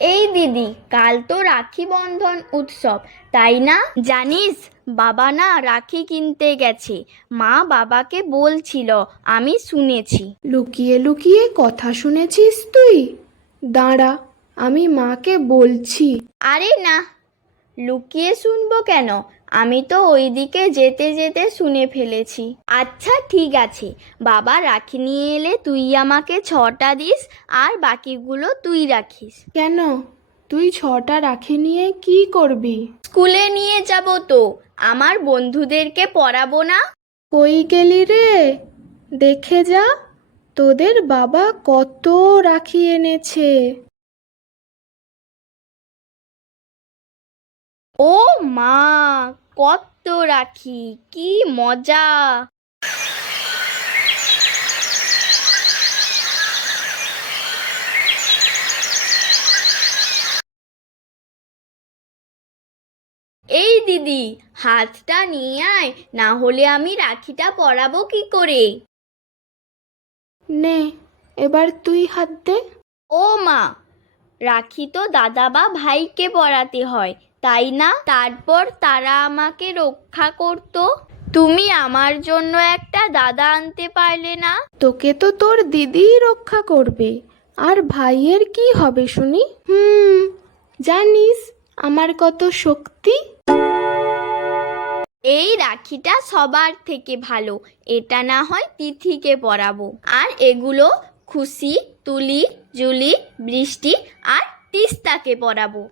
দিদি কাল তো রাখি বন্ধন উৎসব তাই না? জানিস বাবা না রাখি কিনতে গেছে। মা বাবাকে বলছিল আমি শুনেছি। লুকিয়ে লুকিয়ে কথা শুনেছিস তুই? দাঁড়া আমি মাকে বলছি। আরে না লুকিয়ে শুনব কেন? আমি তো ওইদিকে যেতে যেতে শুনে ফেলেছি। আচ্ছা ঠিক আছে। বাবা রাখি নিয়ে এলে তুই আমাকে ছটা দিস আর বাকিগুলো তুই রাখিস। কেন? তুই ছটা রাখি নিয়ে কি করবি? স্কুলে নিয়ে যাব তো। আমার বন্ধুদেরকে পড়াবো না? কই গেলি রে? দেখে যা। তোদের বাবা কত রাখি এনেছে। ও মা কত রাখি কি মজা। এই দিদি হাতটা নিয়ে আয় না হলে আমি রাখিটা পরাবো কি করে? নে এবার তুই হাত দে। ও মা রাখি তো দাদা বা ভাইকে পরাতে হয় তাই না? তারপর তারা আমাকে রক্ষা করতো। তুমি আমার জন্য একটা দাদা আনতে পারলে না? তোকে তো তোর দিদিই রক্ষা করবে। আর ভাইয়ের কি হবে শুনি? হুম জানিস আমার কত শক্তি। এই রাখিটা সবার থেকে ভালো। এটা না হয় তিথিকে পরাবো আর এগুলো খুশি তুলি জুলি বৃষ্টি আর তিস্তাকে পরাবো।